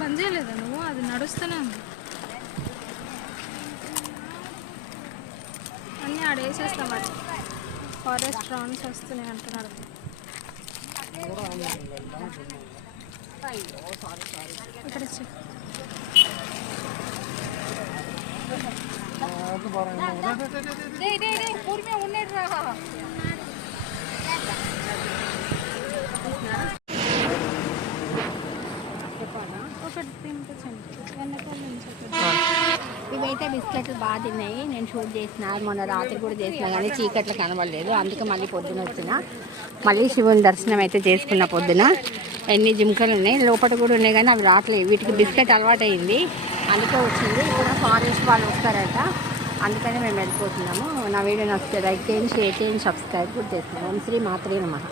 బంద్ చేయలేదా నువ్వు? అది నడుస్తూనే ఉంది. అన్నీ ఆడేసేస్తాం. అది ఫారెస్ట్ రౌండ్స్ వస్తున్నాయి అంటున్నారు. ఇక్కడ ఇవైతే బిస్కెట్లు బాగా తిన్నాయి. నేను షూట్ చేసిన, మొన్న రాత్రి కూడా చేసిన, కానీ చీకట్లు కనబడలేదు. అందుకే మళ్ళీ పొద్దున వచ్చిన, మళ్ళీ శివుని దర్శనం అయితే చేసుకున్న. పొద్దున ఎన్ని జింకలు ఉన్నాయి, లోపల కూడా ఉన్నాయి, కానీ అవి రావట్లేదు. వీటికి బిస్కెట్ అలవాటు అయింది, అందుకే వచ్చింది. ఇప్పుడు ఫారెస్ట్ వాళ్ళు వస్తారట, అందుకని మేము వెళ్ళిపోతున్నాము. నా వీడియో నచ్చితే లైక్ చేయండి, షేర్ చేయండి, సబ్స్క్రైబ్ కూడా చేస్తున్నాం. శ్రీ మాత్రే నమః.